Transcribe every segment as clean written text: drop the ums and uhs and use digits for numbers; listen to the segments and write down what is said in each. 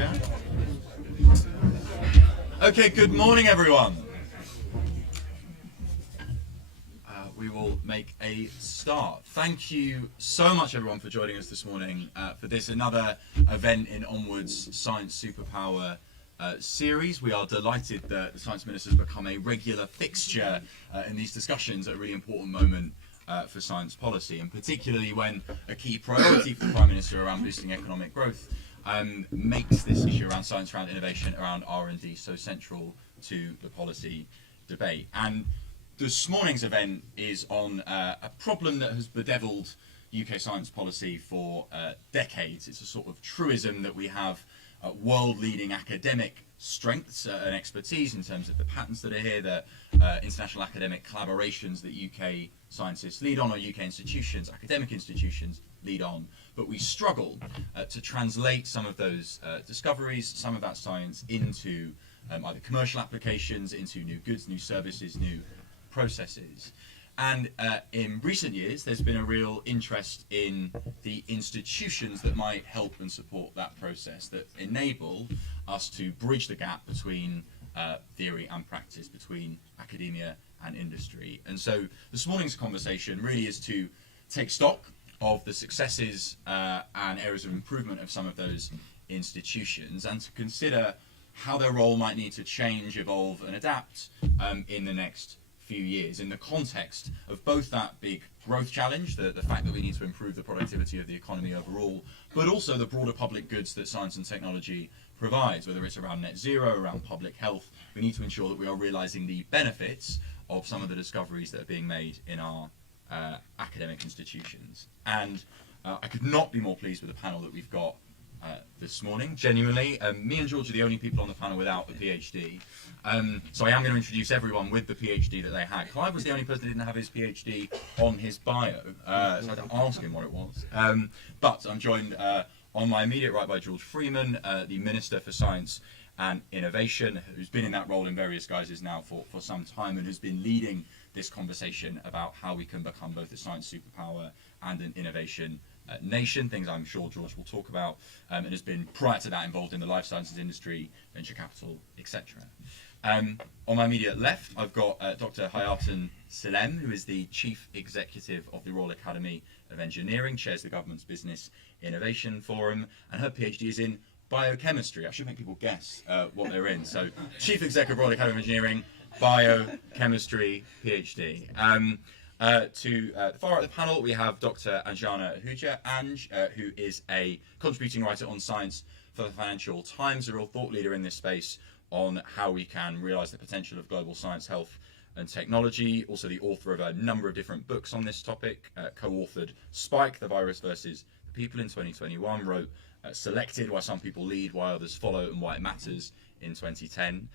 Chair. Okay, good morning, everyone. We will make a start. Thank you so much, everyone, for joining us this morning for this another event in Onward's Science Superpower series. We are delighted that the Science Minister has become a regular fixture in these discussions at a really important moment for science policy, and particularly when a key priority for the Prime Minister around boosting economic growth makes this issue around science, around innovation, around R&D so central to the policy debate. And this morning's event is on a problem that has bedeviled UK science policy for decades. It's a sort of truism that we have world-leading academic strengths and expertise in terms of the patents that are here, the international academic collaborations that UK scientists lead on, or UK institutions, academic institutions lead on, but we struggle to translate some of those discoveries, some of that science into either commercial applications, into new goods, new services, new processes. And in recent years, there's been a real interest in the institutions that might help and support that process, that enable us to bridge the gap between theory and practice, between academia and industry. And so this morning's conversation really is to take stock of the successes and areas of improvement of some of those institutions, and to consider how their role might need to change, evolve and adapt in the next few years in the context of both that big growth challenge, the fact that we need to improve the productivity of the economy overall, but also the broader public goods that science and technology provides, whether it's around net zero, around public health. We need to ensure that we are realizing the benefits of some of the discoveries that are being made in our academic institutions. And I could not be more pleased with the panel that we've got this morning, genuinely. Me and George are the only people on the panel without a PhD. So I am going to introduce everyone with the PhD that they had. Clive was the only person that didn't have his PhD on his bio, so I had to ask him what it was. But I'm joined on my immediate right by George Freeman, the Minister for Science and Innovation, who's been in that role in various guises now for some time, and who's been leading this conversation about how we can become both a science superpower and an innovation nation, things I'm sure George will talk about, and has been prior to that involved in the life sciences industry, venture capital, etc. On my immediate left, I've got Dr. Hayatun Salem, who is the Chief Executive of the Royal Academy of Engineering, chairs the government's Business Innovation Forum, and her PhD is in biochemistry. I should make people guess what they're in. So, Chief Executive of Royal Academy of Engineering, biochemistry, PhD. To the far right of the panel, we have Dr. Anjana Ahuja, who is a contributing writer on science for the Financial Times, a real thought leader in this space on how we can realise the potential of global science, health and technology. Also the author of a number of different books on this topic, co-authored Spike, the Virus versus the People in 2021, wrote Selected, Why Some People Lead, Why Others Follow and Why It Matters in 2010.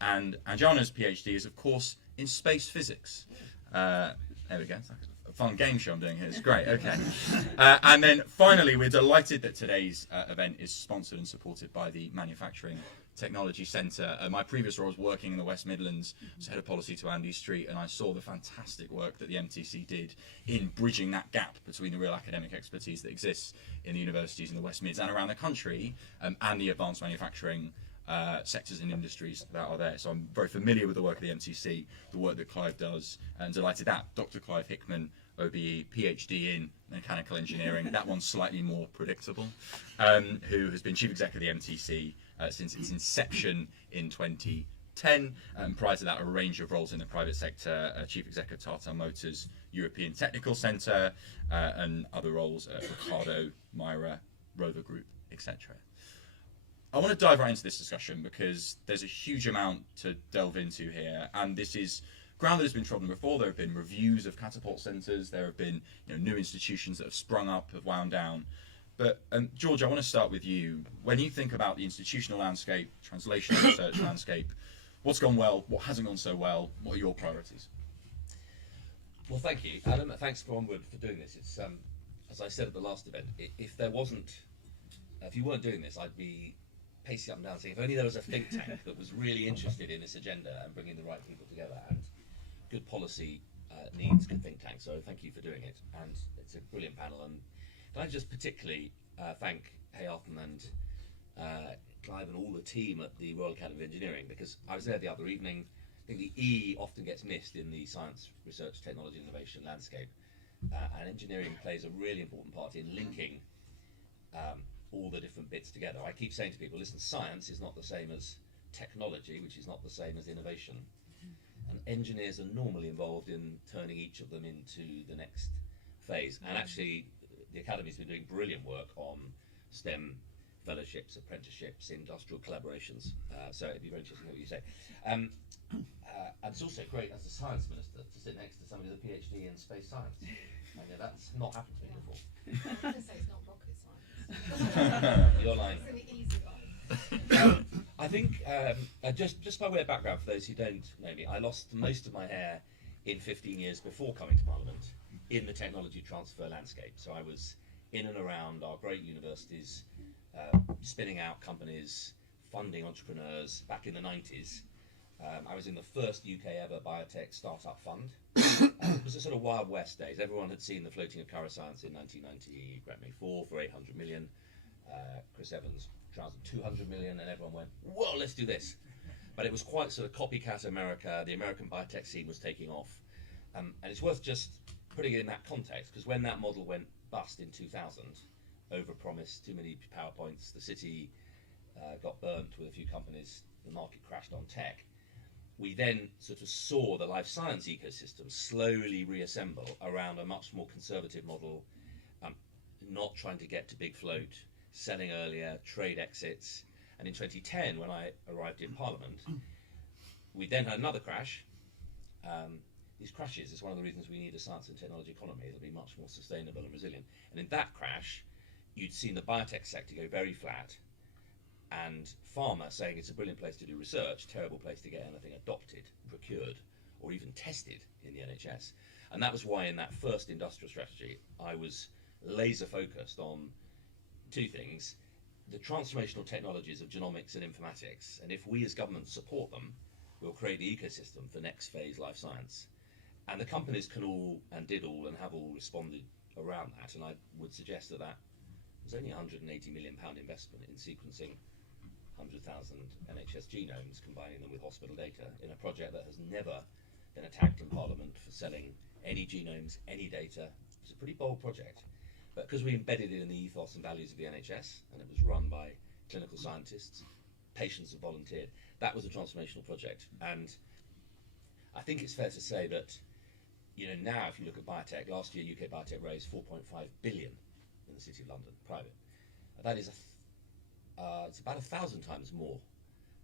And Anjana's PhD is, of course, in space physics. There we go. It's like a fun game show I'm doing here. It's great. Okay. And then finally, we're delighted that today's event is sponsored and supported by the Manufacturing Technology Centre. My previous role was working in the West Midlands, as head of policy to Andy Street, and I saw the fantastic work that the MTC did in bridging that gap between the real academic expertise that exists in the universities in the West Mids and around the country, and the advanced manufacturing sectors and industries that are there. So I'm very familiar with the work of the MTC, the work that Clive does, and delighted that Dr. Clive Hickman, OBE, PhD in mechanical engineering, that one's slightly more predictable, who has been Chief Executive of the MTC since its inception in 2010, and prior to that a range of roles in the private sector, Chief Executive of Tata Motors European Technical Centre, and other roles at Ricardo, Myra, Rover Group, etc. I want to dive right into this discussion because there's a huge amount to delve into here, and this is ground that has been trodden before. There have been reviews of catapult centres, there have been new institutions that have sprung up, have wound down. But George, I want to start with you. When you think about the institutional landscape, translational research landscape, what's gone well, what hasn't gone so well, what are your priorities? Well, thank you, Adam. Thanks for Onward for doing this. It's as I said at the last event, if you weren't doing this, I'd be pacing up and down saying, if only there was a think tank that was really interested in this agenda and bringing the right people together. And good policy needs good think tanks. So thank you for doing it. And it's a brilliant panel. And can I just particularly thank Hayatun and Clive and all the team at the Royal Academy of Engineering, because I was there the other evening. I think the E often gets missed in the science, research, technology, innovation landscape, and engineering plays a really important part in linking all the different bits together. I keep saying to people, listen, science is not the same as technology, which is not the same as innovation. And engineers are normally involved in turning each of them into the next phase. And actually, the Academy's been doing brilliant work on STEM fellowships, apprenticeships, industrial collaborations. So it'd be very interesting what you say. And it's also great as a science minister to sit next to somebody with a PhD in space science. And that's not happened to me before. I was going to say it's not rocket science. Your line. It's an easy line. I think, just by way of background, for those who don't know me, I lost most of my hair in 15 years before coming to Parliament in the technology transfer landscape. So I was in and around our great universities, spinning out companies, funding entrepreneurs back in the 90s. I was in the first UK ever biotech startup fund. It was a sort of Wild West days. Everyone had seen the floating of Currascience in 1990, correct me, for 800 million. Chris Evans trounced 200 million, and everyone went, whoa, let's do this. But it was quite sort of copycat America. The American biotech scene was taking off. And it's worth just putting it in that context, because when that model went bust in 2000, overpromised, too many PowerPoints, the city got burnt with a few companies, the market crashed on tech. We then sort of saw the life science ecosystem slowly reassemble around a much more conservative model, not trying to get to big float, selling earlier, trade exits. And in 2010, when I arrived in Parliament, we then had another crash. These crashes is one of the reasons we need a science and technology economy that'll be much more sustainable and resilient. And in that crash, you'd seen the biotech sector go very flat, and pharma saying it's a brilliant place to do research, terrible place to get anything adopted, procured, or even tested in the NHS. And that was why in that first industrial strategy, I was laser focused on two things: the transformational technologies of genomics and informatics, and if we as government support them, we'll create the ecosystem for next phase life science. And the companies can all, and did all, and have all responded around that. And I would suggest that that was only a £180 million investment in sequencing 100,000 NHS genomes, combining them with hospital data, in a project that has never been attacked in Parliament for selling any genomes, any data. It's a pretty bold project. But because we embedded it in the ethos and values of the NHS, and it was run by clinical scientists, patients have volunteered, that was a transformational project. And I think it's fair to say that, now if you look at biotech, last year UK biotech raised 4.5 billion in the City of London, private. That is it's about 1,000 times more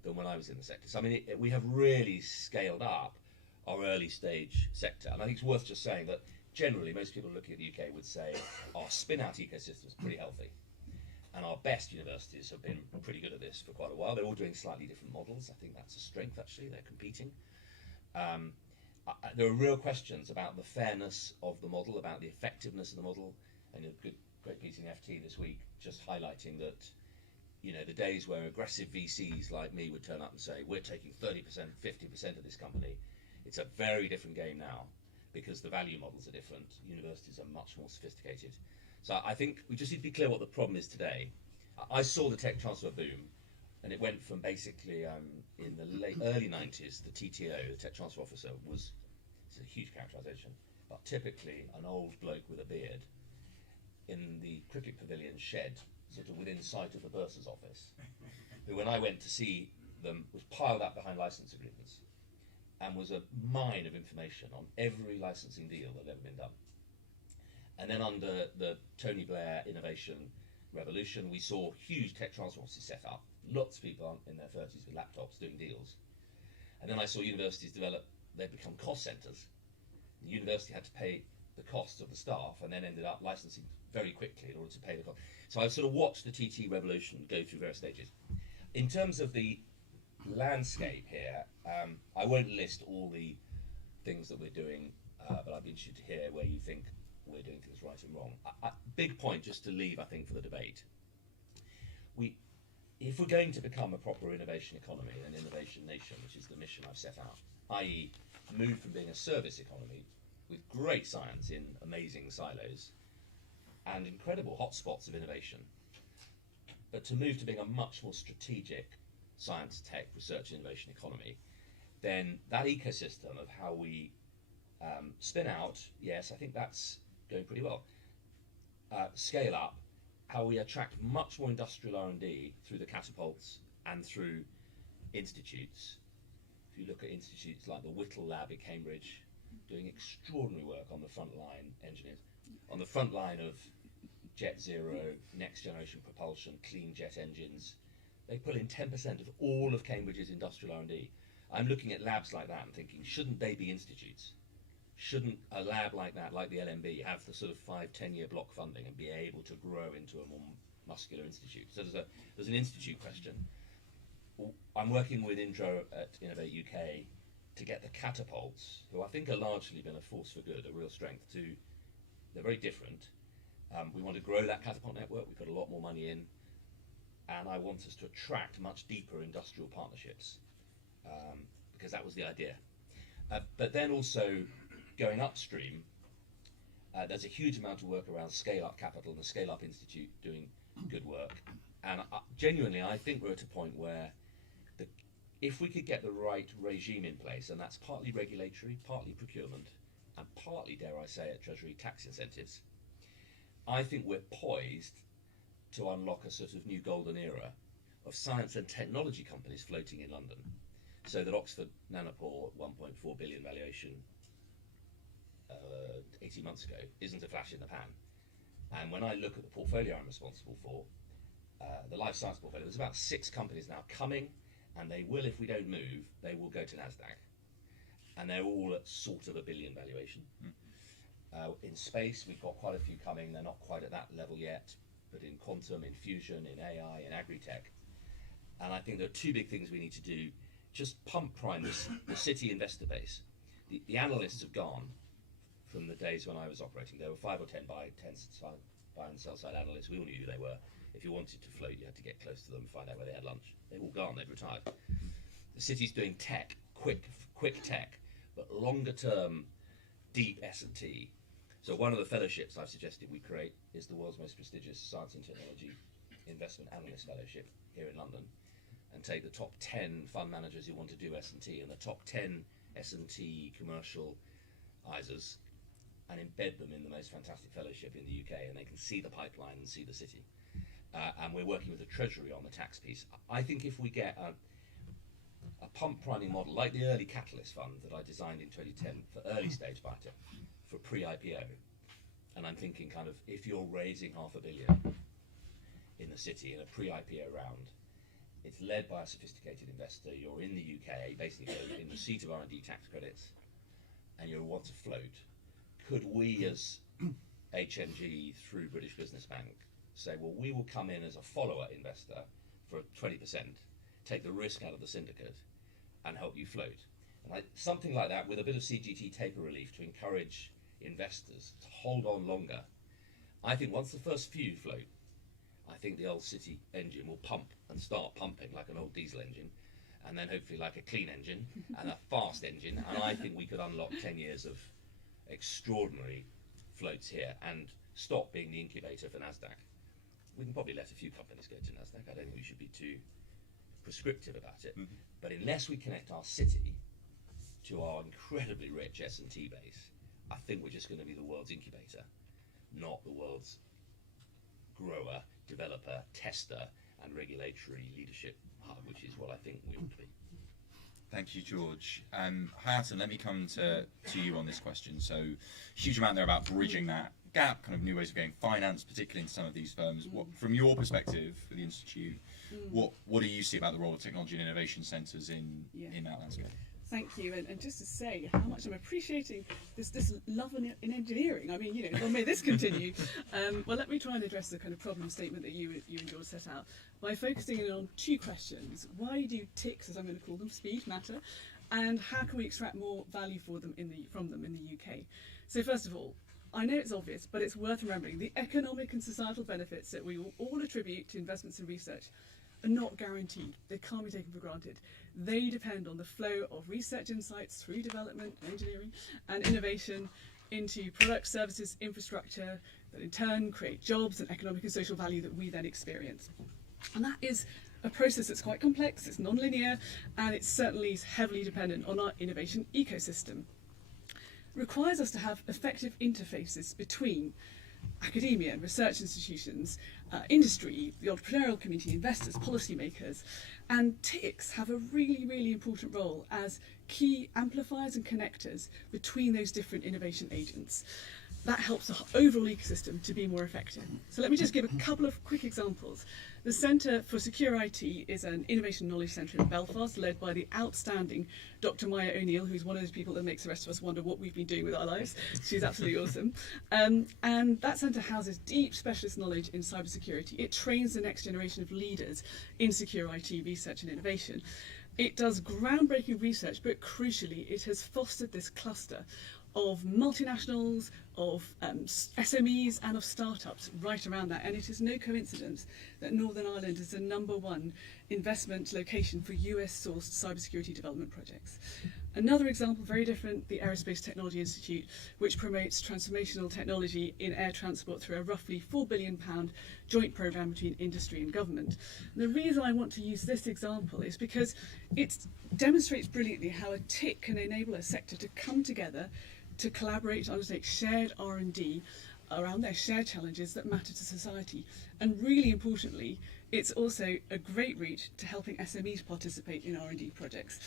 than when I was in the sector. So I mean, we have really scaled up our early stage sector. And I think it's worth just saying that generally most people looking at the UK would say our spin-out ecosystem is pretty healthy. And our best universities have been pretty good at this for quite a while. They're all doing slightly different models. I think that's a strength, actually. They're competing. There are real questions about the fairness of the model, about the effectiveness of the model. And a great piece in FT this week just highlighting that, the days where aggressive VCs like me would turn up and say, we're taking 30%, 50% of this company. It's a very different game now, because the value models are different. Universities are much more sophisticated. So I think we just need to be clear what the problem is today. I saw the tech transfer boom, and it went from basically in the early 90s, the TTO, the tech transfer officer, it's a huge characterisation, but typically an old bloke with a beard in the cricket pavilion shed, sort of within sight of the bursar's office, who, when I went to see them, was piled up behind licence agreements and was a mine of information on every licensing deal that had ever been done. And then under the Tony Blair innovation revolution, we saw huge tech transfer offices set up, lots of people in their 30s with laptops doing deals. And then I saw universities they'd become cost centres. The university had to pay the costs of the staff and then ended up licensing very quickly in order to pay the cost. So I've sort of watched the TT revolution go through various stages. In terms of the landscape here, I won't list all the things that we're doing, but I'd be interested to hear where you think we're doing things right and wrong. Big point just to leave, I think, for the debate. If we're going to become a proper innovation economy and innovation nation, which is the mission I've set out, i.e. move from being a service economy with great science in amazing silos and incredible hotspots of innovation, but to move to being a much more strategic science, tech, research, innovation economy, then that ecosystem of how we spin out, yes, I think that's going pretty well. Scale up, how we attract much more industrial R&D through the catapults and through institutes. If you look at institutes like the Whittle Lab at Cambridge, doing extraordinary work on the front line engineers, on the front line of Jet Zero, next generation propulsion, clean jet engines. They pull in 10% of all of Cambridge's industrial R&D. I'm looking at labs like that and thinking, shouldn't they be institutes? Shouldn't a lab like that, like the LMB, have the sort of 5-10 year block funding and be able to grow into a more muscular institute? So there's an institute question. I'm working with Indro at Innovate UK to get the catapults, who I think are largely been a force for good, a real strength, they're very different. We want to grow that catapult network. We put a lot more money in, and I want us to attract much deeper industrial partnerships, because that was the idea. But then also going upstream, there's a huge amount of work around scale-up capital and the Scale-Up Institute doing good work. And genuinely, I think we're at a point where if we could get the right regime in place, and that's partly regulatory, partly procurement, and partly, dare I say it, Treasury tax incentives, I think we're poised to unlock a sort of new golden era of science and technology companies floating in London. So that Oxford Nanopore, 1.4 billion valuation 18 months ago, isn't a flash in the pan. And when I look at the portfolio I'm responsible for, the life science portfolio, there's about 6 companies now coming, and they will, if we don't move, they will go to NASDAQ. And they're all at sort of a billion valuation. In space, we've got quite a few coming. They're not quite at that level yet, but in quantum, in fusion, in AI, in agri-tech. And I think there are 2 big things we need to do. Just pump prime the city investor base. The analysts have gone from the days when I was operating. There were 5 or 10 buy and sell side analysts. We all knew who they were. If you wanted to float, you had to get close to them and find out where they had lunch. They've all gone, they've retired. The city's doing tech, quick tech, but longer term, deep S&T. So one of the fellowships I've suggested we create is the world's most prestigious Science and Technology Investment Analyst Fellowship here in London, and take the top 10 fund managers who want to do S&T and the top 10 S&T commercialisers and embed them in the most fantastic fellowship in the UK, and they can see the pipeline and see the city. And we're working with the Treasury on the tax piece. I think if we get a pump priming model like the early Catalyst Fund that I designed in 2010 for early stage biotech, for pre-IPO, and I'm thinking kind of if you're raising $500 million in the city in a pre-IPO round, it's led by a sophisticated investor, you're in the UK, basically in receipt of R&D tax credits, and you want to float. Could we as HMG through British Business Bank say, well, we will come in as a follower investor for 20%, take the risk out of the syndicate, and help you float. And something like that with a bit of CGT taper relief to encourage investors to hold on longer. I think once the first few float, I think the old city engine will pump and start pumping like an old diesel engine, and then hopefully like a clean engine and a fast engine. And I think we could unlock 10 years of extraordinary floats here and stop being the incubator for NASDAQ. We can probably let a few companies go to NASDAQ. I don't think we should be too prescriptive about it. But unless we connect our city to our incredibly rich S&T base, I think we're just going to be the world's incubator, not the world's grower, developer, tester, and regulatory leadership hub, which is what I think we ought to be. Thank you, George. Hayatan, let me come to you on this question. So, huge amount there about bridging that gap, kind of new ways of getting finance, particularly in some of these firms. What, from your perspective for the Institute, what do you see about the role of technology and innovation centres in that landscape? Thank you, and just to say how much I'm appreciating this love in engineering. I mean, well, may this continue. Well, let me try and address the kind of problem statement that you and George set out by focusing in on 2 questions. Why do ticks, as I'm going to call them, speed matter, and how can we extract more value from them in the UK? So first of all, I know it's obvious, but it's worth remembering the economic and societal benefits that we will all attribute to investments in research are not guaranteed. They can't be taken for granted. They depend on the flow of research insights through development, engineering, and innovation into products, services, infrastructure that in turn create jobs and economic and social value that we then experience. And that is a process that's quite complex, it's non-linear, and it certainly is heavily dependent on our innovation ecosystem. It requires us to have effective interfaces between academia, research institutions, industry, the entrepreneurial community, investors, policymakers, and TICs have a really, really important role as key amplifiers and connectors between those different innovation agents. That helps the overall ecosystem to be more effective. So let me just give a couple of quick examples. The Centre for Secure IT is an innovation knowledge centre in Belfast, led by the outstanding Dr. Maya O'Neill, who's one of those people that makes the rest of us wonder what we've been doing with our lives. She's absolutely awesome. And that centre houses deep specialist knowledge in cybersecurity. It trains the next generation of leaders in secure IT research and innovation. It does groundbreaking research, but crucially, it has fostered this cluster of multinationals, of SMEs and of startups right around that. And it is no coincidence that Northern Ireland is the #1 investment location for US-sourced cybersecurity development projects. Another example, very different, the Aerospace Technology Institute, which promotes transformational technology in air transport through a roughly £4 billion joint programme between industry and government. And the reason I want to use this example is because it demonstrates brilliantly how a TIC can enable a sector to come together, to collaborate, to undertake shared R&D around their shared challenges that matter to society. And really importantly, it's also a great route to helping SMEs participate in R&D projects.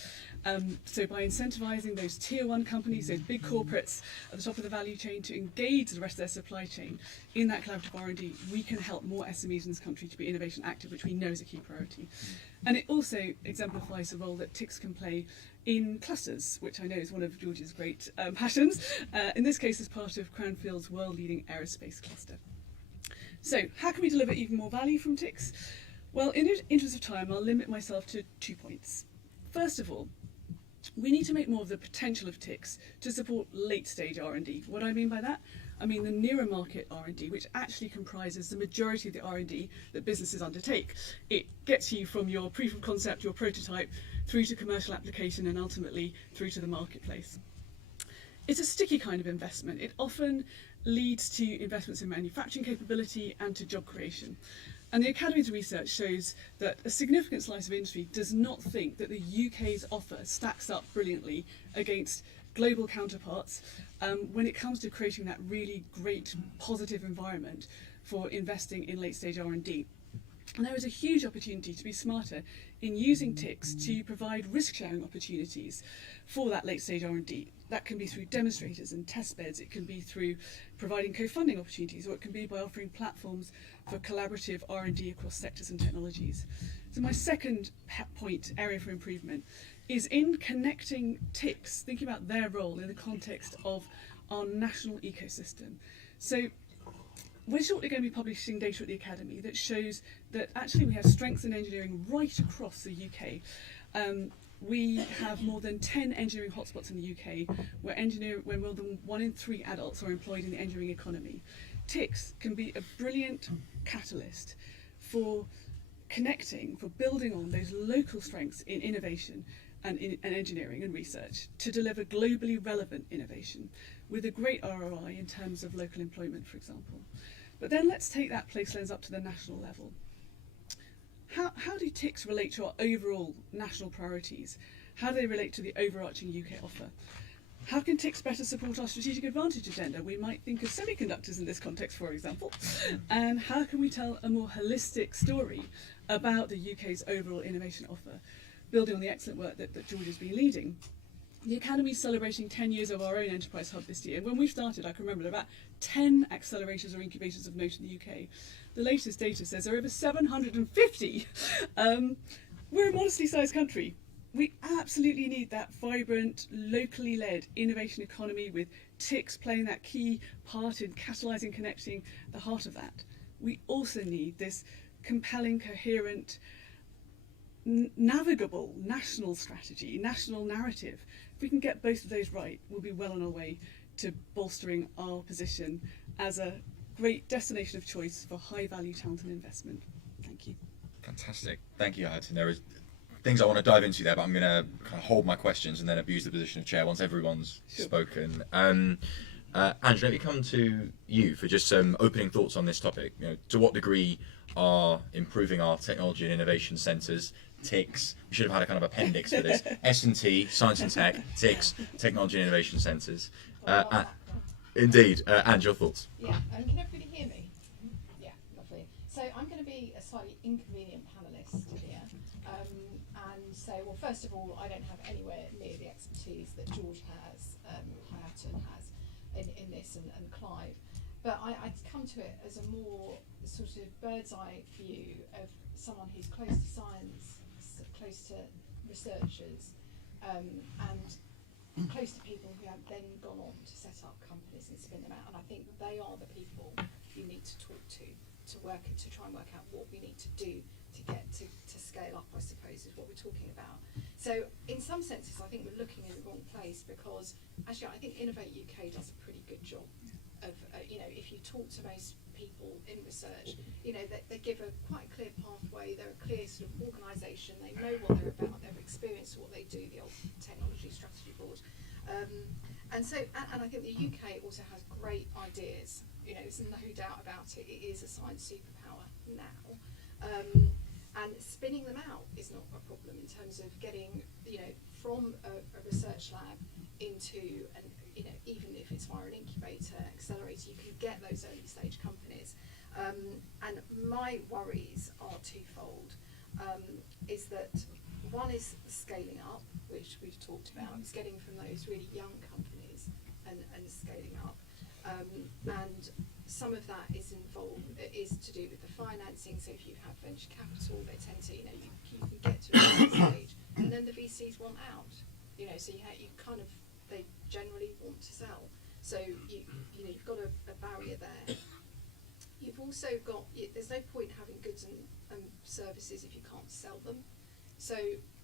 So by incentivising those tier 1 companies, those big corporates at the top of the value chain to engage the rest of their supply chain in that collaborative R&D, we can help more SMEs in this country to be innovation active, which we know is a key priority. And it also exemplifies the role that TICs can play in clusters, which I know is one of George's great passions, in this case as part of Cranfield's world-leading aerospace cluster. So how can we deliver even more value from TICs? Well, in the interest of time, I'll limit myself to 2 points. First of all, we need to make more of the potential of TICs to support late-stage R&D. What do I mean by that? I mean the nearer market R&D, which actually comprises the majority of the R&D that businesses undertake. It gets you from your proof of concept, your prototype, through to commercial application and ultimately through to the marketplace. It's a sticky kind of investment. It often leads to investments in manufacturing capability and to job creation. And the Academy's research shows that a significant slice of industry does not think that the UK's offer stacks up brilliantly against global counterparts when it comes to creating that really great positive environment for investing in late stage R&D. And there is a huge opportunity to be smarter in using TICs to provide risk-sharing opportunities for that late-stage R&D. That can be through demonstrators and test beds, it can be through providing co-funding opportunities, or it can be by offering platforms for collaborative R&D across sectors and technologies. So my second point, area for improvement, is in connecting TICs, thinking about their role in the context of our national ecosystem. So we're shortly going to be publishing data at the Academy that shows that actually we have strengths in engineering right across the UK. We have more than 10 engineering hotspots in the UK where more than 1 in 3 adults are employed in the engineering economy. TICs can be a brilliant catalyst for connecting, for building on those local strengths in innovation and engineering and research to deliver globally relevant innovation with a great ROI in terms of local employment, for example. But then let's take that place lens up to the national level. How do TICs relate to our overall national priorities? How do they relate to the overarching UK offer? How can TICs better support our strategic advantage agenda? We might think of semiconductors in this context, for example. And how can we tell a more holistic story about the UK's overall innovation offer, building on the excellent work that George has been leading? The Academy is celebrating 10 years of our own enterprise hub this year. And when we started, I can remember there were about 10 accelerators or incubators of note in the UK. The latest data says there are over 750. We're a modestly sized country. We absolutely need that vibrant, locally led innovation economy with TICs playing that key part in catalysing, connecting the heart of that. We also need this compelling, coherent, navigable national strategy, national narrative. If we can get both of those right, we'll be well on our way to bolstering our position as a great destination of choice for high value talent and investment. Thank you. Fantastic. Thank you, Ayrton. There is things I want to dive into there, but I'm going to kind of hold my questions and then abuse the position of chair once everyone's spoken. Angela, let me come to you for just some opening thoughts on this topic. To what degree are improving our technology and innovation centres, TICs? We should have had a kind of appendix for this. S&T, Science and Tech, TICs, Technology and Innovation Centres. Indeed, and your thoughts? Yeah, can everybody hear me? Yeah, lovely. So I'm going to be a slightly inconvenient panellist here, and say, well, first of all, I don't have anywhere near the expertise that George has, Hayatun has in this, and Clive. But I'd come to it as a more sort of bird's eye view of someone who's close to science, close to researchers, and close to people who have then gone on to set up companies and spin them out. And I think they are the people you need to talk to try and work out what we need to do to get to scale up, I suppose, is what we're talking about. So in some senses, I think we're looking in the wrong place, because actually I think Innovate UK does a pretty good job of, if you talk to most people in research, they give a quite clear pathway. They're a clear sort of organisation. They know what they're about. They've experienced what they do. The old technology strategy board, and I think the UK also has great ideas. There's no doubt about it. It is a science superpower now, and spinning them out is not a problem in terms of getting from a research lab into even if it's via an incubator, accelerator, you can get those early stage companies. And my worries are twofold. Is that one is scaling up, which we've talked about. It's getting from those really young companies and scaling up. And some of that is to do with the financing. So if you have venture capital, they tend to, you can get to a certain stage, and then the VCs want out. So you kind of, they generally want to sell. So you've got a barrier there. You've also got, there's no point having goods and services if you can't sell them. So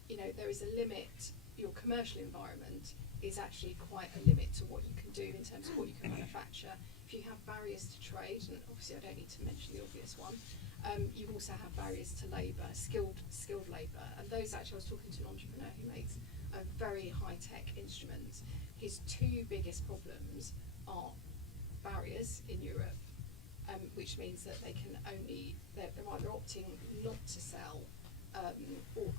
there is a limit. Your commercial environment is actually quite a limit to what you can do in terms of what you can manufacture. If you have barriers to trade, and obviously I don't need to mention the obvious one, you also have barriers to labour, skilled labour. And those actually, I was talking to an entrepreneur who makes a very high-tech instrument. His two biggest problems are barriers in Europe, which means that they're either opting not to sell, or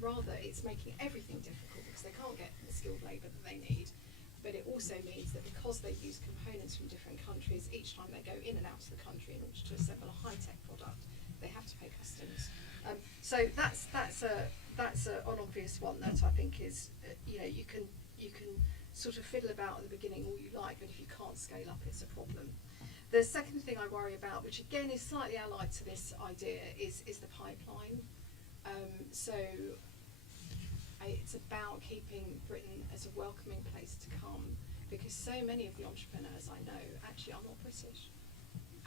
rather it's making everything difficult because they can't get the skilled labour that they need. But it also means that because they use components from different countries, each time they go in and out of the country in order to assemble a high-tech product, they have to pay customs. So that's an obvious one that I think is, you can sort of fiddle about at the beginning all you like, but if you can't scale up, it's a problem. The second thing I worry about, which again is slightly allied to this idea, is the pipeline. So it's about keeping Britain as a welcoming place to come, because so many of the entrepreneurs I know actually are not British.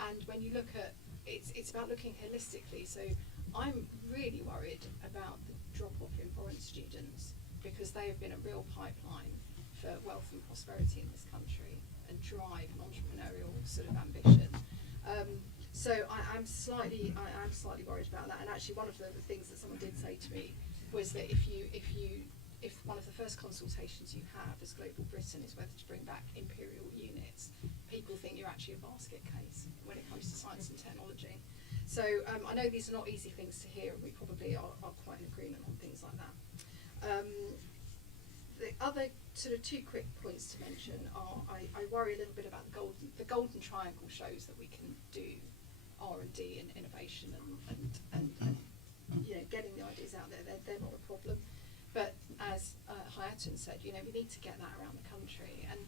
And when you look at it's about looking holistically. So I'm really worried about the drop-off in foreign students, because they have been a real pipeline for wealth and prosperity in this country and drive and entrepreneurial sort of ambition. So I'm slightly worried about that. And actually, one of the things that someone did say to me was that if one of the first consultations you have as Global Britain is whether to bring back imperial units, people think you're actually a basket case when it comes to science and technology. So I know these are not easy things to hear, and we probably are quite in agreement on things like that. The other sort of two quick points to mention are I worry a little bit about the golden triangle shows that we can do R&D and innovation and getting the ideas out there. They're not a problem. But as Hayatun said, we need to get that around the country. And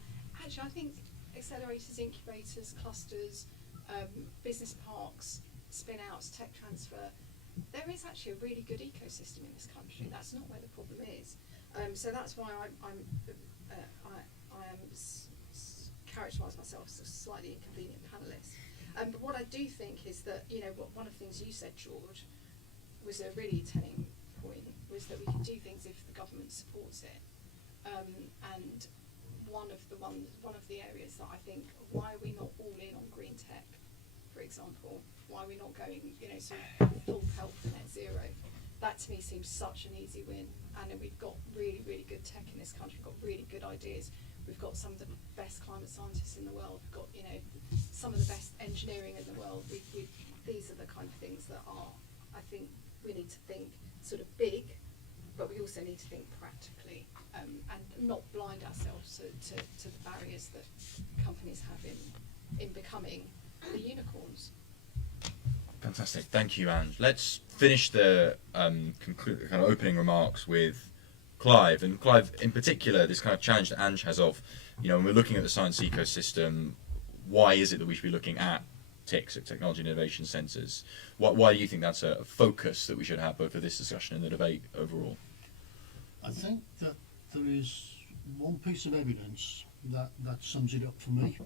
actually, I think accelerators, incubators, clusters, business parks, spin-outs, tech transfer, there is actually a really good ecosystem in this country. That's not where the problem is. So that's why I characterise myself as a slightly inconvenient panellist. But what I do think is that, one of the things you said, George, was a really telling point, was that we can do things if the government supports it. And one of the areas that I think, why are we not all in on green tech, for example? Why are we not going, sort of full pelt for net zero? That to me seems such an easy win. And then we've got really, really good tech in this country. We've got really good ideas. We've got some of the best climate scientists in the world. We've got, you know, some of the best engineering in the world. These are the kind of things that are, I think, we need to think sort of big, but we also need to think practically, and not blind ourselves to the barriers that companies have in becoming the unicorns. Fantastic, thank you, Ange. Let's finish the kind of opening remarks with Clive. And Clive, in particular, this kind of challenge that Ange has of, you know, when we're looking at the science ecosystem, why is it that we should be looking at TICs, at technology and innovation centres? Why do you think that's a focus that we should have both for this discussion and the debate overall? I think that there is one piece of evidence that sums it up for me,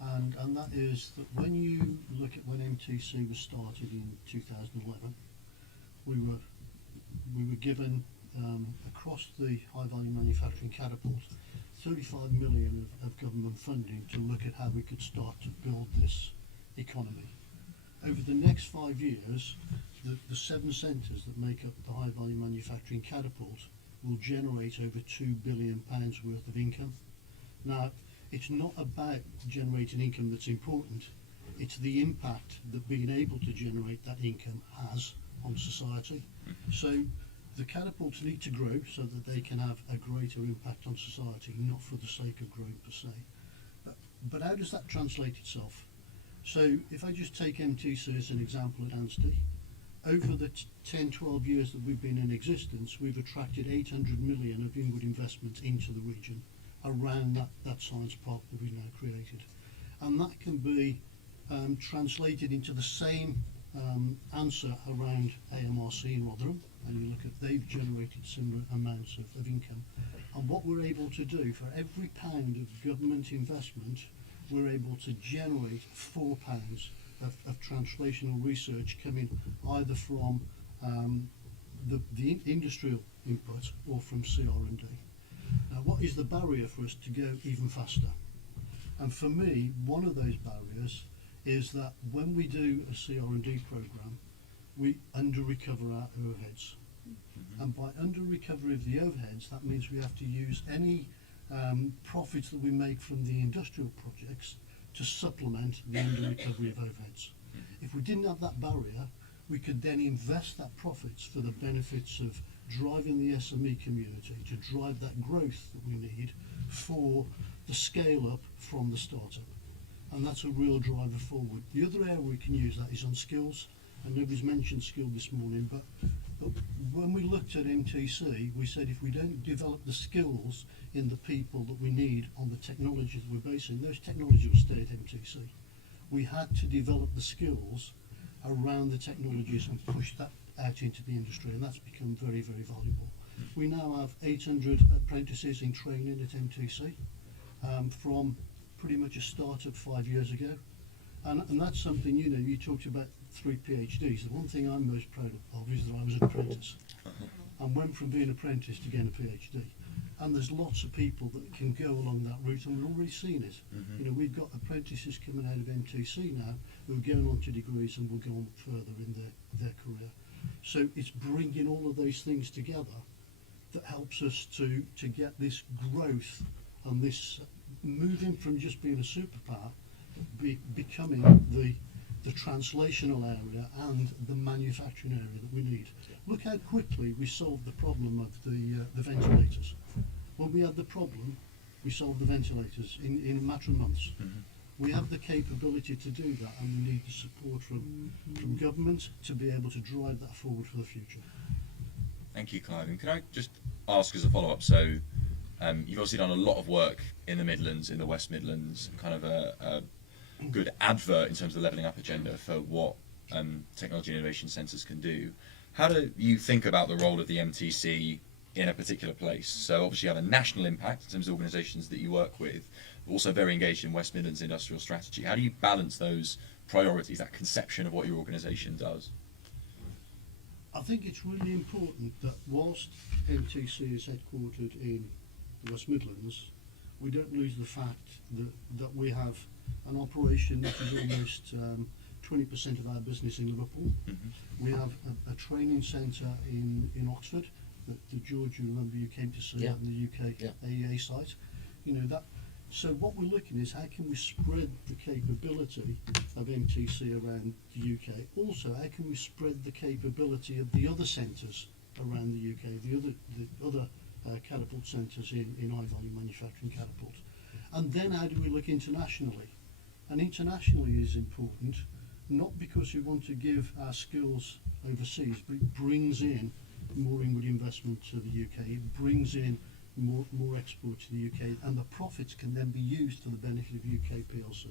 and that is that when you look at when MTC was started in 2011, we were given across the high value manufacturing catapult 35 million of government funding to look at how we could start to build this economy. Over the next 5 years, the 7 centres that make up the high value manufacturing catapult will generate over £2 billion worth of income. Now, it's not about generating income that's important, it's the impact that being able to generate that income has on society. So the catapults need to grow so that they can have a greater impact on society, not for the sake of growing per se. But how does that translate itself? So if I just take MTC as an example at Anstey, over the 10-12 years that we've been in existence, we've attracted 800 million of inward investment into the region around that science park that we've now created. And that can be translated into the same answer around AMRC in Rotherham, and you look at, they've generated similar amounts of income. And what we're able to do, for every pound of government investment, we're able to generate £4 of translational research coming either from the industrial input or from CR&D. Now, what is the barrier for us to go even faster? And for me, one of those barriers is that when we do a CR&D program, we under-recover our overheads. And by under-recovery of the overheads, that means we have to use any profits that we make from the industrial projects to supplement the under-recovery of overheads. If we didn't have that barrier, we could then invest that profits for the benefits of driving the SME community, to drive that growth that we need for the scale up from the startup. And that's a real driver forward. The other area we can use that is on skills, and nobody's mentioned skill this morning, but when we looked at MTC, we said if we don't develop the skills in the people that we need on the technologies that we're basing, those technologies will stay at MTC. We had to develop the skills around the technologies and push that out into the industry, and that's become very, very valuable. We now have 800 apprentices in training at MTC from pretty much a start-up 5 years ago, and that's something, you know, you talked about 3 PhDs. The one thing I'm most proud of is that I was an apprentice and went from being an apprentice to getting a PhD. And there's lots of people that can go along that route, and we're already seeing it. You know, we've got apprentices coming out of MTC now who are going on to degrees and will go on further in their career. So it's bringing all of those things together that helps us to get this growth and this moving from just being a superpower, becoming the translational area and the manufacturing area that we need. Look how quickly we solved the problem of the ventilators. When we had the problem, we solved the ventilators in a matter of months. We have the capability to do that, and we need the support from government to be able to drive that forward for the future. Thank you, Clive. And can I just ask as a follow-up, so you've obviously done a lot of work in the Midlands, in the West Midlands, kind of a good advert in terms of the levelling up agenda for what technology and innovation centres can do. How do you think about the role of the MTC in a particular place? So obviously you have a national impact in terms of organisations that you work with, but also very engaged in West Midlands industrial strategy. How do you balance those priorities, that conception of what your organisation does? I think it's really important that whilst MTC is headquartered in the West Midlands, we don't lose the fact that we have an operation that is almost 20% of our business in Liverpool. We have a training centre in Oxford that George, you remember you came to see in the UK AEA site. you know, that. So what we're looking is how can we spread the capability of MTC around the UK. Also, how can we spread the capability of the other centres around the UK, the other catapult centres in high value manufacturing catapult. And then how do we look internationally? And internationally is important, not because we want to give our skills overseas, but it brings in more inward investment to the UK, it brings in more export to the UK, and the profits can then be used for the benefit of UK PLC.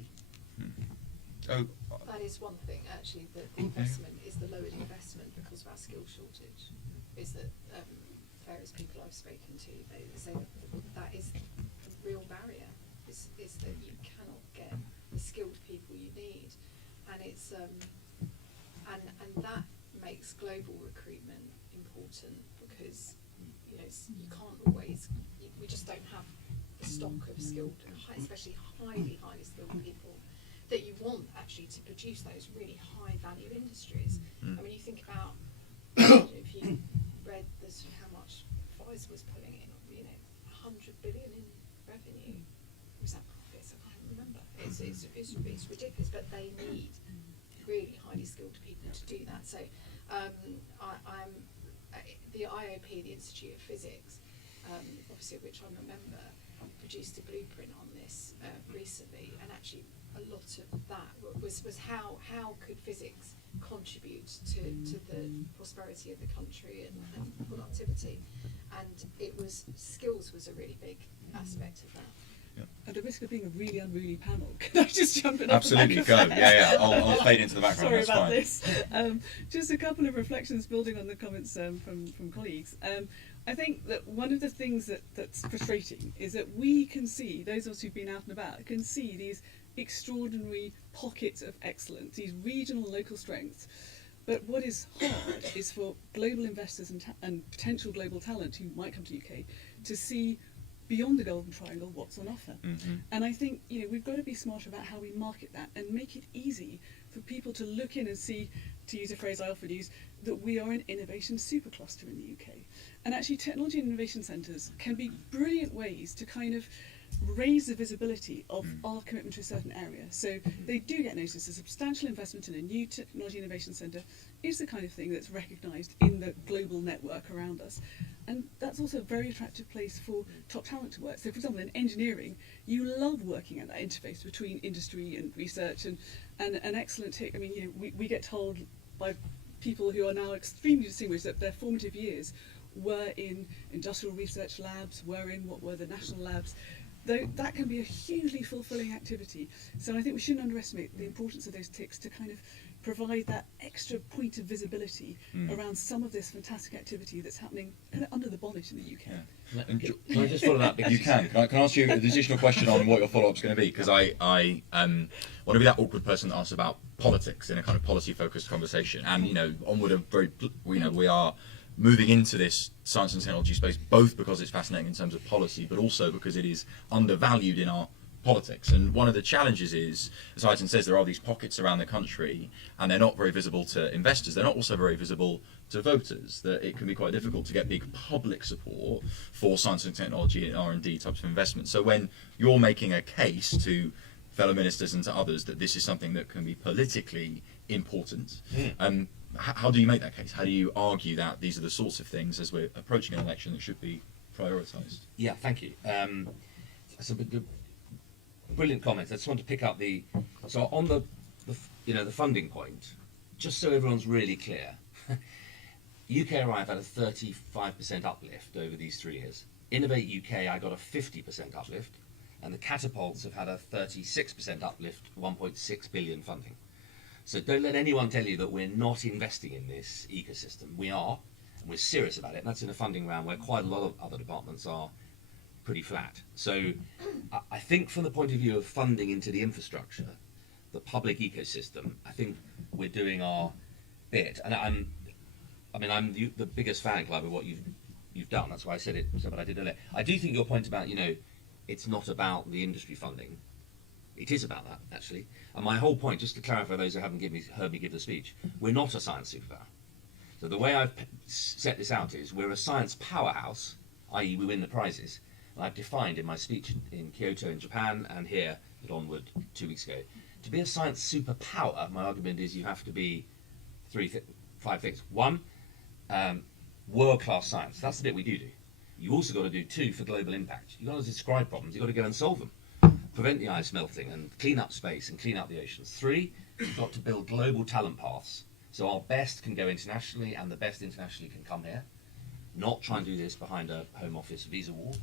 Oh, That is one thing, actually, that the investment is the lowered investment because of our skill shortage. Is that various people I've spoken to, they say that is a real barrier, is that you cannot get the skilled people you need. And it's and that makes global recruitment important because you can't always, we just don't have the stock of skilled, especially highly skilled people that you want actually to produce those really high value industries. I mean, you think about if you read this, how much FROs was pulling in, 100 billion in revenue. Was that profits? I can't remember. It's ridiculous, but they need really highly skilled people to do that. So I'm the IOP, the Institute of Physics, obviously of which I'm a member, produced a blueprint on this recently, and actually a lot of that was how could physics contribute to the prosperity of the country and productivity, and it was skills was a really big aspect of that. At the risk of being a really unruly panel, can I just jump in? absolutely, go. Yeah. I'll fade into the background. Sorry That's about fine. this. Just a couple of reflections building on the comments from colleagues. I think that one of the things that's frustrating is that we can see, those of us who've been out and about, can see these extraordinary pockets of excellence, these regional local strengths. But what is hard is for global investors and potential global talent who might come to UK to see beyond the Golden Triangle what's on offer. And I think we've got to be smart about how we market that and make it easy for people to look in and see, to use a phrase I often use, that we are an innovation supercluster in the UK. And actually technology and innovation centres can be brilliant ways to kind of raise the visibility of our commitment to a certain area. So they do get noticed. A substantial investment in a new technology innovation centre is the kind of thing that's recognised in the global network around us. And that's also a very attractive place for top talent to work. So for example, in engineering, you love working at that interface between industry and research, and an excellent tip. I mean, we get told by people who are now extremely distinguished that their formative years were in industrial research labs, were in what were the national labs. Though that can be a hugely fulfilling activity. So I think we shouldn't underestimate the importance of those ticks to kind of provide that extra point of visibility around some of this fantastic activity that's happening kind of under the bonnet in the UK. Yeah. Can I just follow that? You can. Can I ask you an additional question on what your follow-up's going to be? Because I want to be that awkward person that asks about politics in a kind of policy-focused conversation. And Onward are very, we are moving into this science and technology space both because it's fascinating in terms of policy, but also because it is undervalued in our politics. And one of the challenges is, as Ayton says, there are these pockets around the country, and they're not very visible to investors. They're not also very visible to voters. That it can be quite difficult to get big public support for science and technology and R&D types of investment. So when you're making a case to fellow ministers and to others that this is something that can be politically important, how do you make that case? How do you argue that these are the sorts of things, as we're approaching an election, that should be prioritised? Yeah, thank you. So brilliant comments. I just want to pick up so on the funding point, just so everyone's really clear. UKRI have had a 35% uplift over these 3 years. Innovate UK, I got a 50% uplift, and the catapults have had a 36% uplift, 1.6 billion funding. So don't let anyone tell you that we're not investing in this ecosystem. We are, and we're serious about it. And that's in a funding round where quite a lot of other departments are pretty flat. So I think from the point of view of funding into the infrastructure, the public ecosystem, I think we're doing our bit. And I'm the biggest fan, Clive, of what you've done. That's why I said it, but I did earlier. I do think your point about, it's not about the industry funding. It is about that, actually. And my whole point, just to clarify those who haven't heard me give the speech, we're not a science superpower. So the way I've set this out is we're a science powerhouse, i.e. we win the prizes, I've defined in my speech in Kyoto in Japan and here at Onward 2 weeks ago, to be a science superpower, my argument is you have to be five things. One, world-class science. That's the bit we do. You also got to do two for global impact. You've got to describe problems. You've got to go and solve them. Prevent the ice melting and clean up space and clean up the oceans. Three, you've got to build global talent paths. So our best can go internationally and the best internationally can come here. Not try and do this behind a Home Office visa wall.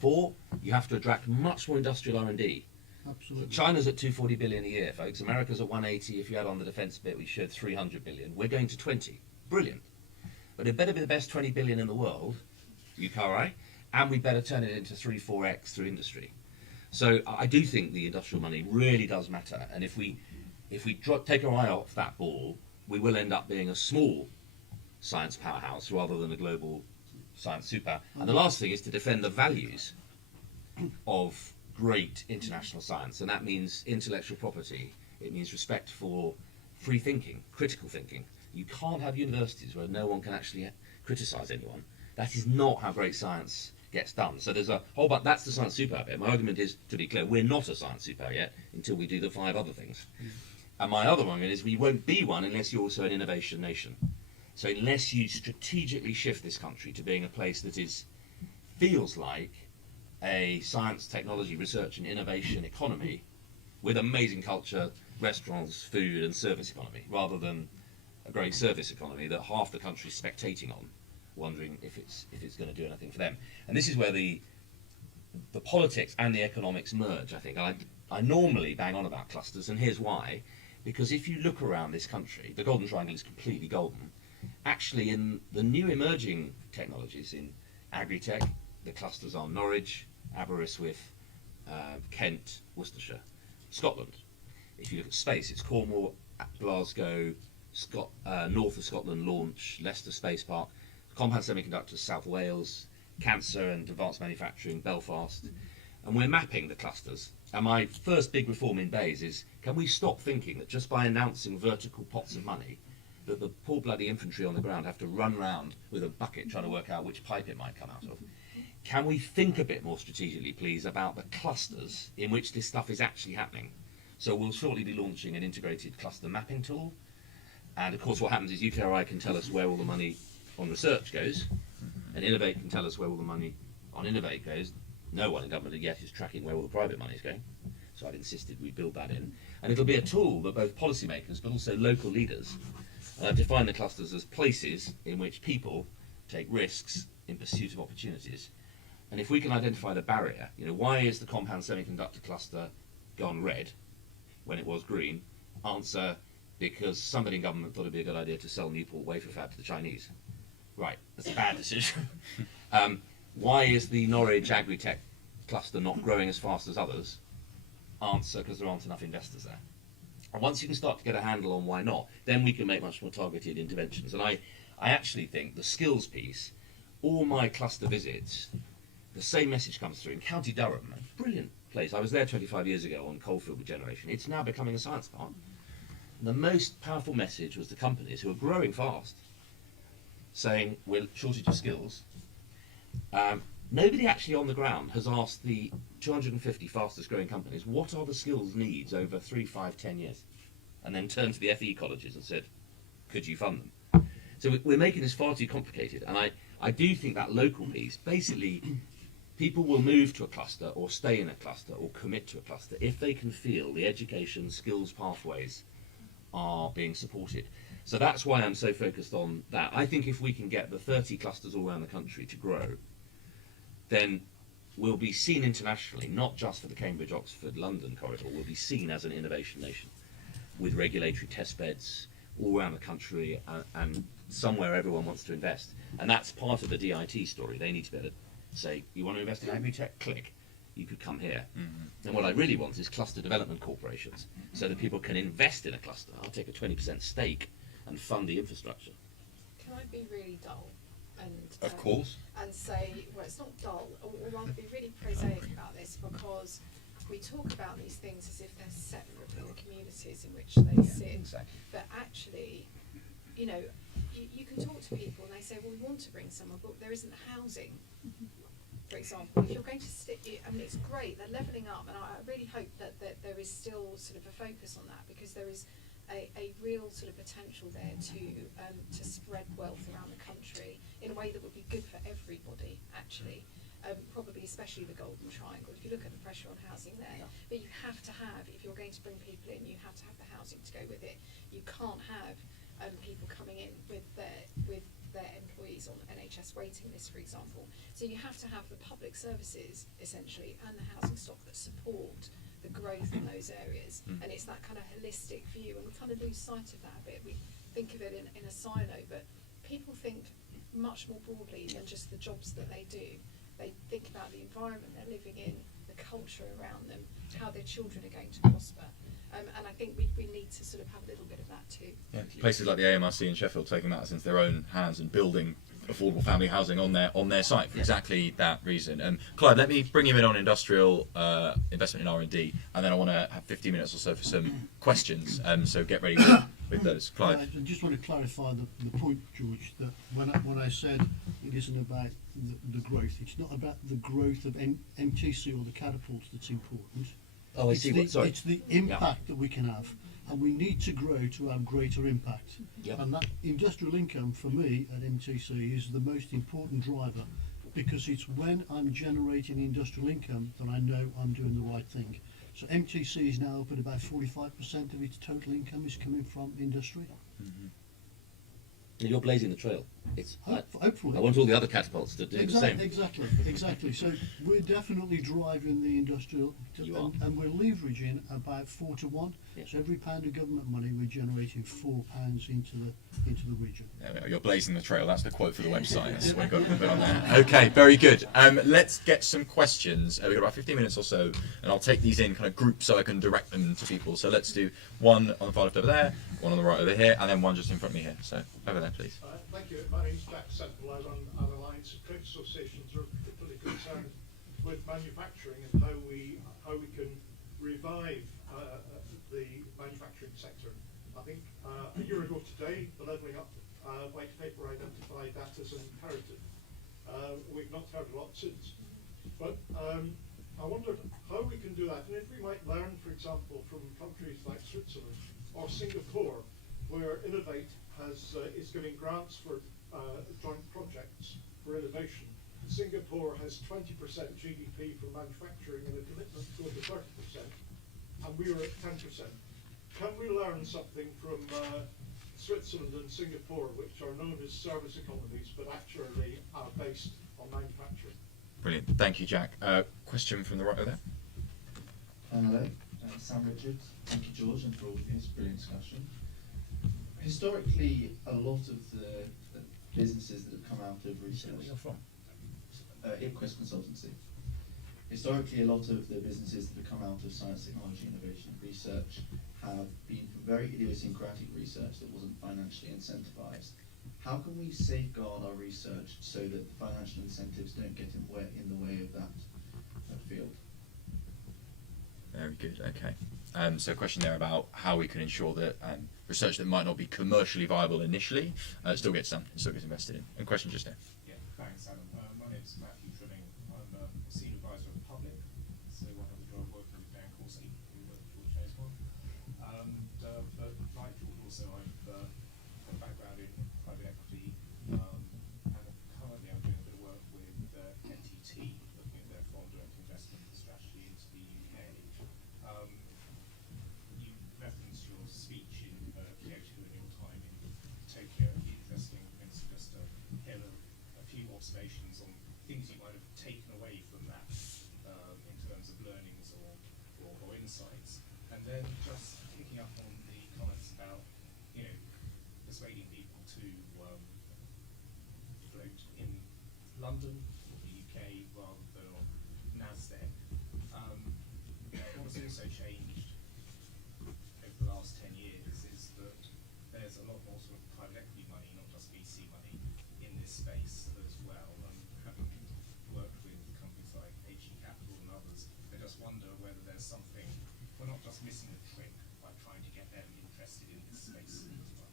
Four, you have to attract much more industrial R&D. Absolutely. China's at 240 billion a year, folks. America's at 180. If you add on the defence bit, we showed 300 billion. We're going to 20. Brilliant. But it better be the best 20 billion in the world, UKRI, and we better turn it into 3-4x through industry. So I do think the industrial money really does matter. And if we take our eye off that ball, we will end up being a small science powerhouse rather than a global science super. And the last thing is to defend the values of great international science, and that means intellectual property. It means respect for free thinking, critical thinking. You can't have universities where no one can actually criticise anyone. That is not how great science gets done. So there's a whole bunch. That's the science superpower bit. My argument is, to be clear, we're not a science superpower yet until we do the 5 other things. And my other argument is we won't be one unless you're also an innovation nation. So unless you strategically shift this country to being a place that feels like a science, technology, research and innovation economy with amazing culture, restaurants, food and service economy, rather than a great service economy that half the country's spectating on, wondering if it's going to do anything for them. And this is where the politics and the economics merge, I think. I normally bang on about clusters, and here's why. Because if you look around this country, the Golden Triangle is completely golden. Actually, in the new emerging technologies, in agri-tech, the clusters are Norwich, Aberystwyth, Kent, Worcestershire, Scotland. If you look at space, it's Cornwall, Glasgow, north of Scotland, Launch, Leicester Space Park, Compound Semiconductors, South Wales, Cancer and Advanced Manufacturing, Belfast. And we're mapping the clusters. And my first big reform in Bays is, can we stop thinking that just by announcing vertical pots of money, that the poor bloody infantry on the ground have to run round with a bucket trying to work out which pipe it might come out of? Can we think a bit more strategically, please, about the clusters in which this stuff is actually happening? So we'll shortly be launching an integrated cluster mapping tool. And of course what happens is UKRI can tell us where all the money on research goes, and Innovate can tell us where all the money on Innovate goes. No one in government yet is tracking where all the private money is going. So I've insisted we build that in. And it'll be a tool that both policymakers but also local leaders define the clusters as places in which people take risks in pursuit of opportunities. And if we can identify the barrier, why is the compound semiconductor cluster gone red when it was green? Answer, because somebody in government thought it'd be a good idea to sell Newport wafer fab to the Chinese. Right, that's a bad decision. Why is the Norwich agri-tech cluster not growing as fast as others? Answer, because there aren't enough investors there. And once you can start to get a handle on why not, then we can make much more targeted interventions. And I actually think the skills piece, all my cluster visits, the same message comes through. In County Durham, a brilliant place. I was there 25 years ago on coalfield regeneration. It's now becoming a science park. The most powerful message was the companies who are growing fast, saying we're shortage of skills. Nobody actually on the ground has asked the 250 fastest growing companies what are the skills needs over 3, 5, 10 years, and then turned to the FE colleges and said, could you fund them? So we're making this far too complicated, and I do think that local piece, basically people will move to a cluster or stay in a cluster or commit to a cluster if they can feel the education skills pathways are being supported. So that's why I'm so focused on that. I think if we can get the 30 clusters all around the country to grow, then we'll be seen internationally, not just for the Cambridge, Oxford, London corridor, we'll be seen as an innovation nation with regulatory test beds all around the country and somewhere everyone wants to invest. And that's part of the DIT story. They need to be able to say, you want to invest in agri-tech? Click. You could come here. And what I really want is cluster development corporations so that people can invest in a cluster. I'll take a 20% stake and fund the infrastructure. Can I be really dull? And, Of course. And say, well, it's not dull, or rather be really prosaic about this, because we talk about these things as if they're separate from the communities in which they sit. Exactly. But actually, you can talk to people and they say, well, we want to bring someone, but there isn't housing. for example, if you're going to stick, I mean, it's great, they're levelling up, and I really hope that there is still sort of a focus on that, because there is a real sort of potential there to spread wealth around the country in a way that would be good for everybody, actually. Probably especially the Golden Triangle, if you look at the pressure on housing there. But you have to have, if you're going to bring people in, you have to have the housing to go with it. You can't have people coming in with their employees on NHS waiting lists, for example. So you have to have the public services, essentially, and the housing stock that support the growth in those areas. And it's that kind of holistic view, and we kind of lose sight of that a bit. We think of it in a silo, but people think much more broadly than just the jobs that they do. They think about the environment they're living in, the culture around them, how their children are going to prosper. And I think we need to sort of have a little bit of that too. Yeah, places like the AMRC in Sheffield taking matters into their own hands and building affordable family housing on their site for exactly that reason. Clive, let me bring you in on industrial investment in R&D, and then I want to have 15 minutes or so for some questions. So get ready with those. Clive. I just want to clarify the point, George, that when I said it isn't about the growth, it's not about the growth of MTC or the catapults that's important. Oh, I see. It's the impact that we can have, and we need to grow to have greater impact. Yep. And that industrial income for me at MTC is the most important driver, because it's when I'm generating industrial income that I know I'm doing the right thing. So MTC is now up at about 45% of its total income is coming from industry. And you're blazing the trail. Hopefully. I want all the other catapults to do the same. Exactly. So we're definitely driving the industrial, and we're leveraging about 4 to 1. Yeah. So every pound of government money, we're generating £4 into the region. There we are. You're blazing the trail. That's the quote for the website. That's what we've got to put on there. Okay, very good. Let's get some questions. We've got about 15 minutes or so, and I'll take these in kind of groups so I can direct them to people. So let's do one on the far left over there, one on the right over here, and then one just in front of me here. So over there, please. Thank you. My name's Jack Semple. I run an alliance of trade associations who are particularly concerned with manufacturing and how we can revive the manufacturing sector. I think a year ago today, the Levelling Up white paper identified that as an imperative. We've not heard a lot since. But I wondered how we can do that, and if we might learn, for example, from countries like Switzerland or Singapore, where Innovate is giving grants for joint projects for innovation. Singapore has 20% GDP for manufacturing and a commitment to go to 30%, and we are at 10%. Can we learn something from Switzerland and Singapore, which are known as service economies, but actually are based on manufacturing? Brilliant. Thank you, Jack. Question from the right over there. Hello, Sam Richards. Thank you, George, and for all of this brilliant discussion. Historically, a lot of the businesses that have come out of research, Where you're from? Ipquest Consultancy. Historically, a lot of the businesses that have come out of science, technology, innovation, and research have been from very idiosyncratic research that wasn't financially incentivized. How can we safeguard our research so that the financial incentives don't get in the way of that field? Very good. Okay. So a question there about how we can ensure that research that might not be commercially viable initially still gets done, still gets invested in. And question just there. Yeah, thanks, Adam. My name's Matthew Trilling. I'm a senior advisor of the public, so I have a job working with Dan Corsi, who worked for George as well. But like George, also I've got a background in private equity, and currently I'm doing a bit of work with NTT, looking at their foreign direct investment strategy into the UK. You referenced your speech in Kyoto in your time in Tokyo. It'd be interesting just to hear a few observations on things you might have taken away from that in terms of learnings or insights. And then just picking up on the comments about, persuading people to float in London or the UK rather than on NASDAQ. What has also changed over the last 10 years is that there's a lot more sort of private equity money, not just VC money, in this space as well. And having worked with companies like HE Capital and others, I just wonder whether there's something, we're not just missing a trick by trying to get them interested in this space as well.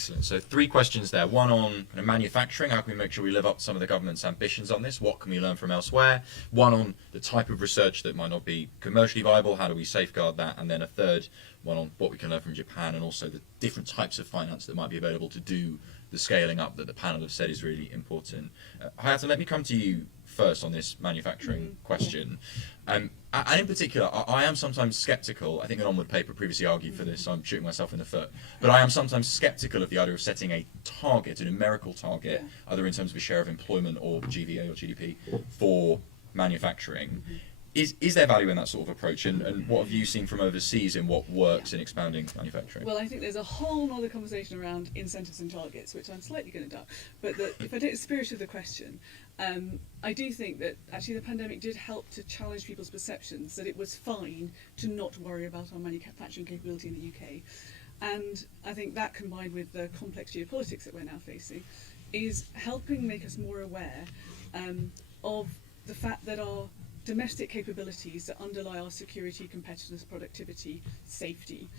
Excellent. So 3 questions there. One on kind of manufacturing. How can we make sure we live up to some of the government's ambitions on this? What can we learn from elsewhere? One on the type of research that might not be commercially viable. How do we safeguard that? And then a third one on what we can learn from Japan and also the different types of finance that might be available to do the scaling up that the panel have said is really important. Hayata, let me come to you first on this manufacturing question. And in particular, I am sometimes sceptical. I think an Onward paper previously argued for this, so I'm shooting myself in the foot. But I am sometimes sceptical of the idea of setting a target, a numerical target, either in terms of a share of employment or GVA or GDP for manufacturing. Is there value in that sort of approach, and what have you seen from overseas in what works in expanding manufacturing? Well, I think there's a whole other conversation around incentives and targets, which I'm slightly going to duck. But if I take the spirit of the question, I do think that actually the pandemic did help to challenge people's perceptions that it was fine to not worry about our manufacturing capability in the UK. And I think that, combined with the complex geopolitics that we're now facing, is helping make us more aware of the fact that our domestic capabilities that underlie our security, competitiveness, productivity, safety,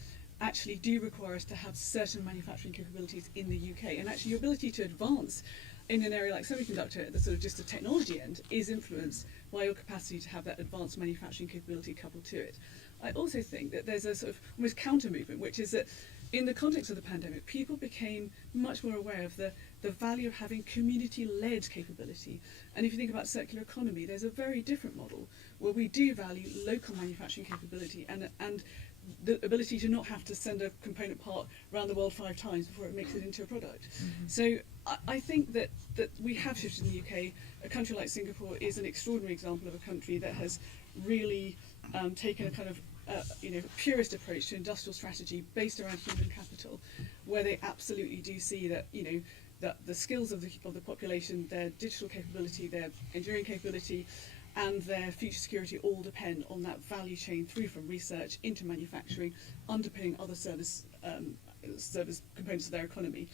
actually do require us to have certain manufacturing capabilities in the UK. And actually your ability to advance in an area like semiconductor at the sort of just the technology end is influenced by your capacity to have that advanced manufacturing capability coupled to it. I also think that there's a sort of almost counter movement, which is that in the context of the pandemic, people became much more aware of the value of having community-led capability. And if you think about circular economy, there's a very different model where we do value local manufacturing capability and the ability to not have to send a component part around the world 5 times before it makes it into a product. So I think that we have shifted in the UK. A country like Singapore is an extraordinary example of a country that has really taken a kind of purist approach to industrial strategy based around human capital, where they absolutely do see that that the skills of the population, their digital capability, their engineering capability, and their future security all depend on that value chain through from research into manufacturing, underpinning other service components of their economy.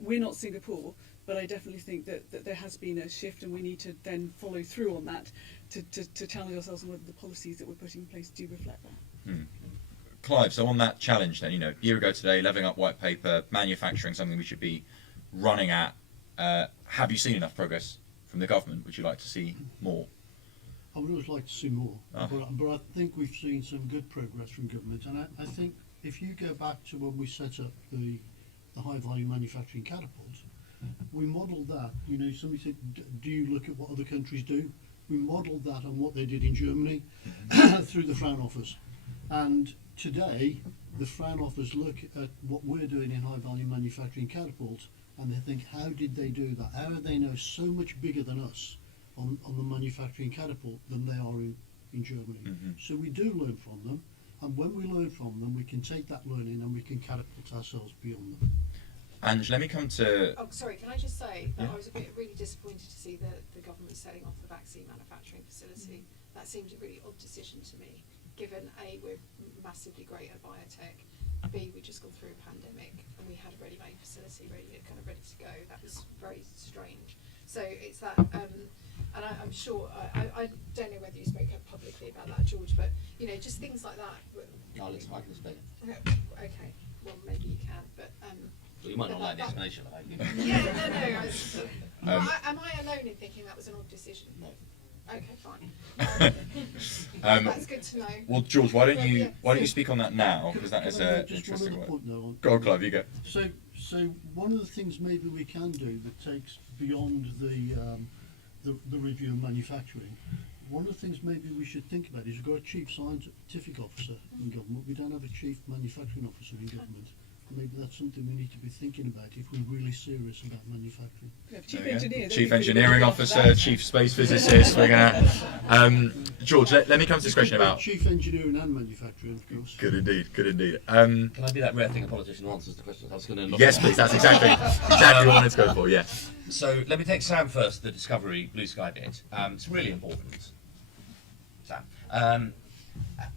We're not Singapore, but I definitely think that there has been a shift, and we need to then follow through on that to challenge ourselves on whether the policies that we're putting in place do reflect that. Clive, so on that challenge then, a year ago today, Levelling Up white paper, manufacturing, something we should be running at. Have you seen enough progress from the government? Would you like to see more? I would always like to see more, but I think we've seen some good progress from government, and I think if you go back to when we set up the high value manufacturing catapult, we modelled that. Somebody said, do you look at what other countries do? We modelled that on what they did in Germany through the Frown Office. And today, the Frown Office look at what we're doing in high value manufacturing catapult, and they think, how did they do that? How are they now so much bigger than us on the manufacturing catapult than they are in Germany? So we do learn from them, and when we learn from them, we can take that learning and we can catapult ourselves beyond them. Ange, let me come to... Oh, sorry, can I just say that I was really disappointed to see the government selling off the vaccine manufacturing facility. That seemed a really odd decision to me, given A, we're massively great at biotech, B, we'd just gone through a pandemic and we had a ready-made facility ready to go. That was very strange. So it's that, and I'm sure, I don't know whether you spoke publicly about that, George, but just things like that. I can explain it. Okay, well maybe you can, but Well, you might not like the explanation, but I do. Yeah, no. Am I alone in thinking that was an odd decision? No. Okay, fine. That's good to know. Well, George, why don't you speak on that now, because that is an Just interesting one other one. point, Go on, Clive, you go. So one of the things maybe we can do that takes beyond the review of manufacturing, one of the things maybe we should think about is we've got a chief scientific officer in government. We don't have a chief manufacturing officer in government. Maybe that's something we need to be thinking about if we're really serious about manufacturing. Chief engineer, Chief engineering officer, chief space physicist. We're gonna. George, let me come to this question about chief engineering and manufacturing, of course. Good indeed. Good indeed. Can I do that rare thing a politician answers the question? I was going to. Yes, please. That's exactly what I wanted to go for. Yes. So let me take Sam first. The Discovery Blue Sky bit. It's really important, Sam.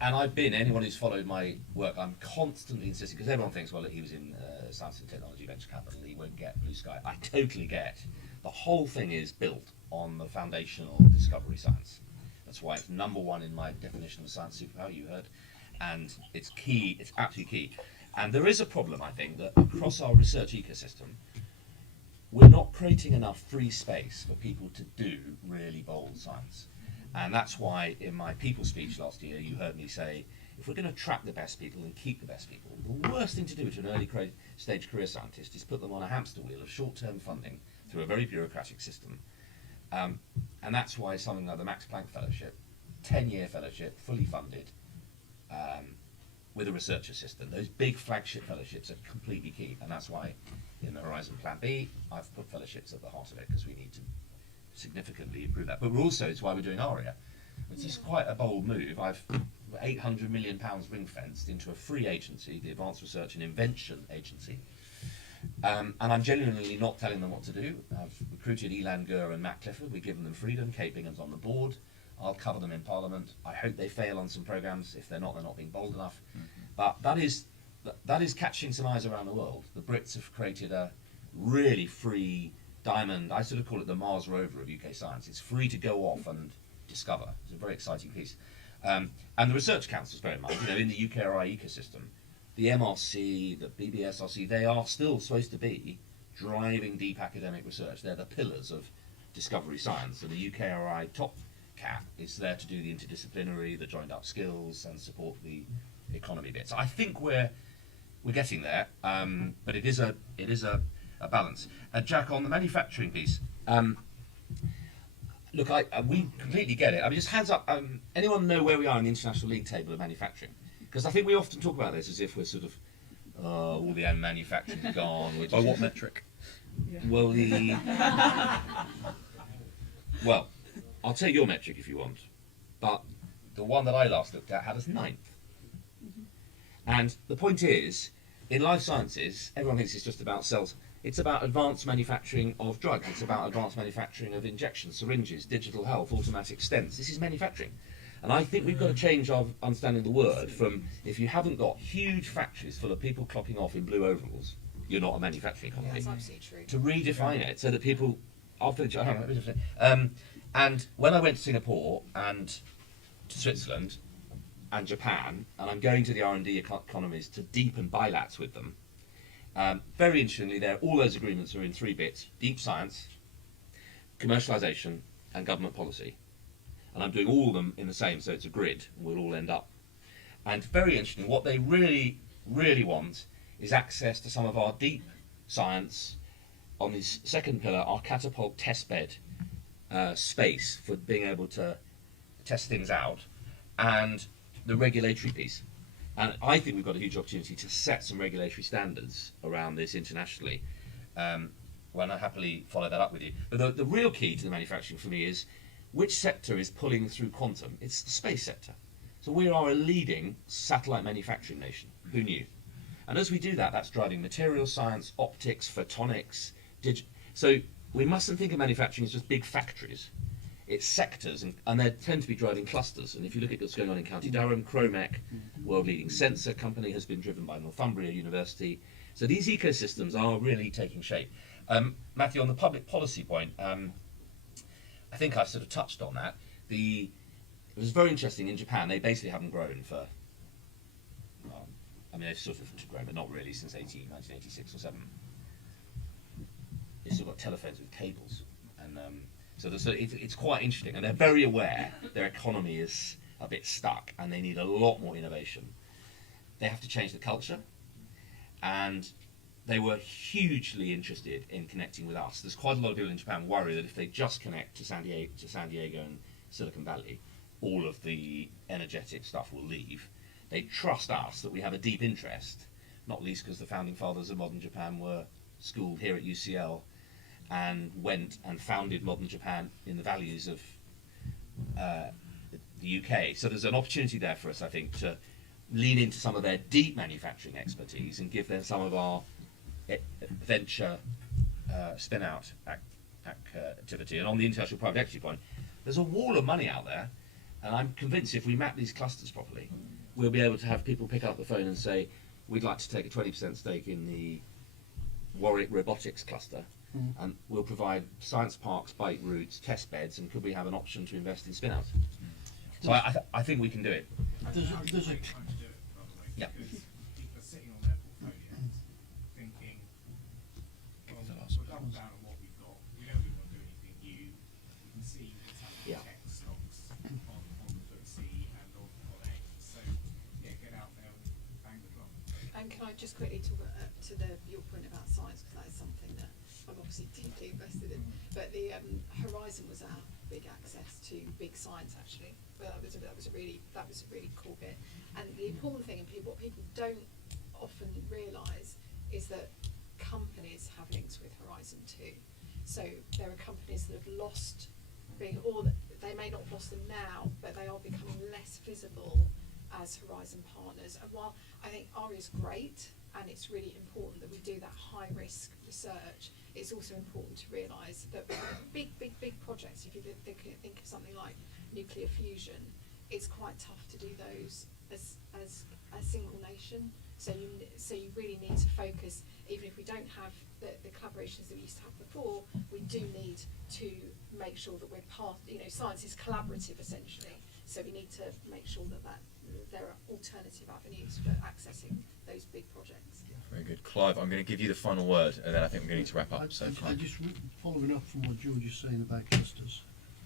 And I've been, anyone who's followed my work, I'm constantly insisting, because everyone thinks, well, he was in science and technology, venture capital, he won't get blue sky. I totally get. The whole thing is built on the foundational discovery science. That's why it's number one in my definition of science superpower, you heard. And it's key, it's absolutely key. And there is a problem, I think, that across our research ecosystem, we're not creating enough free space for people to do really bold science. And that's why in my people speech last year, you heard me say, if we're going to attract the best people and keep the best people, the worst thing to do to an early stage career scientist is put them on a hamster wheel of short-term funding through a very bureaucratic system. And that's why something like the Max Planck Fellowship, 10-year fellowship, fully funded, with a research assistant, those big flagship fellowships are completely key. And that's why in the Horizon Plan B, I've put fellowships at the heart of it, because we need to significantly improve that. But we're also, it's why we're doing ARIA, which is quite a bold move. I've £800 million ring fenced into a free agency, the Advanced Research and Invention Agency. And I'm genuinely not telling them what to do. I've recruited Elan Gur and Matt Clifford. We've given them freedom. Kate Bingham's on the board. I'll cover them in Parliament. I hope they fail on some programmes. If they're not being bold enough. But that is catching some eyes around the world. The Brits have created a really free diamond. I sort of call it the Mars rover of UK science. It's free to go off and discover. It's a very exciting piece. And the research councils, bear in mind, in the UKRI ecosystem, the MRC, the BBSRC, they are still supposed to be driving deep academic research. They're the pillars of discovery science. And the UKRI top cat is there to do the interdisciplinary, the joined up skills, and support the economy bit. So I think we're getting there, but it is a balance. Jack, on the manufacturing piece, look, we completely get it. I mean, just hands up. Anyone know where we are in the International League table of manufacturing? Because I think we often talk about this as if we're sort of, all the manufacturing's gone. By what metric? Yeah. Well, I'll take your metric if you want, but the one that I last looked at had us 9th. And the point is, in life sciences, everyone thinks it's just about cells. It's about advanced manufacturing of drugs. It's about advanced manufacturing of injections, syringes, digital health, automatic stents. This is manufacturing. And I think we've got to change our understanding of the word from, if you haven't got huge factories full of people clocking off in blue overalls, you're not a manufacturing economy. That's absolutely true. To redefine it so that people, I'll finish. And when I went to Singapore and to Switzerland and Japan, and I'm going to the R&D economies to deepen bilats with them, very interestingly, all those agreements are in 3 bits: deep science, commercialisation, and government policy. And I'm doing all of them in the same, so it's a grid. We'll all end up. And very interesting, what they really, really want is access to some of our deep science on this second pillar, our catapult testbed space for being able to test things out, and the regulatory piece. And I think we've got a huge opportunity to set some regulatory standards around this internationally. When I happily follow that up with you. But the real key to the manufacturing for me is which sector is pulling through quantum. It's the space sector. So we are a leading satellite manufacturing nation. Who knew? And as we do that, that's driving material science, optics, photonics, so we mustn't think of manufacturing as just big factories. It's sectors, and they tend to be driving clusters. And if you look at what's going on in County Durham, Chromec, world-leading sensor company, has been driven by Northumbria University. So these ecosystems are really taking shape. Matthew, on the public policy point, I think I sort of touched on that. It was very interesting in Japan. They basically haven't grown for, they've sort of grown, but not really since 1986 or 7. They've still got telephones with cables. And so it's quite interesting. And they're very aware their economy is a bit stuck and they need a lot more innovation. They have to change the culture. And they were hugely interested in connecting with us. There's quite a lot of people in Japan worry that if they just connect to San Diego and Silicon Valley, all of the energetic stuff will leave. They trust us that we have a deep interest, not least because the founding fathers of modern Japan were schooled here at UCL and went and founded modern Japan in the values of the UK. So there's an opportunity there for us, I think, to lean into some of their deep manufacturing expertise and give them some of our venture spin-out activity. And on the international private equity point, there's a wall of money out there, and I'm convinced if we map these clusters properly, we'll be able to have people pick up the phone and say, we'd like to take a 20% stake in the Warwick robotics cluster, and we'll provide science parks, bike routes, test beds, and could we have an option to invest in spin-outs? So I think we can do it. There's a Trying to do it, by the way, Yeah. because people are sitting on their just quickly talk to your point about science, because that is something that I'm obviously deeply invested in. But the Horizon was our big access to big science, actually. But that was a really cool bit. And the important thing, and what people don't often realise, is that companies have links with Horizon too. So there are companies that have lost being, or they may not have lost them now, but they are becoming less visible as Horizon partners. And while I think RE is great, and it's really important that we do that high risk research, it's also important to realise that big projects, if you think of something like nuclear fusion, it's quite tough to do those as a single nation. So you really need to focus, even if we don't have the collaborations that we used to have before, we do need to make sure that we're part, science is collaborative essentially. So we need to make sure that there are alternative avenues for accessing those big projects. Very good. Clive, I'm going to give you the final word, and then I think we're going to need to wrap up. I just following up from what George is saying about clusters,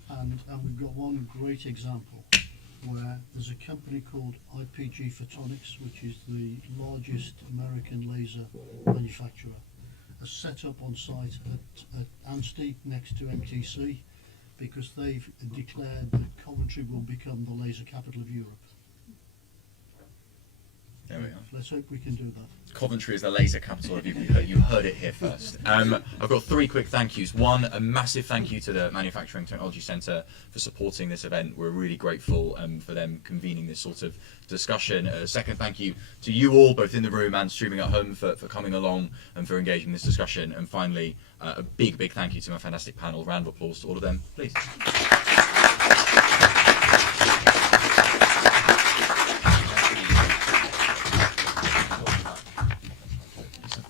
and we've got one great example where there's a company called IPG Photonics, which is the largest American laser manufacturer, has set up on site at Anstey next to MTC, because they've declared that Coventry will become the laser capital of Europe. There we are. Let's hope we can do that. Coventry is the laser capital of Europe. You heard it here first. I've got 3 quick thank yous. One, a massive thank you to the Manufacturing Technology Centre for supporting this event. We're really grateful for them convening this sort of discussion. A second thank you to you all, both in the room and streaming at home, for coming along and for engaging in this discussion. And finally, a big thank you to my fantastic panel. Round of applause to all of them, please.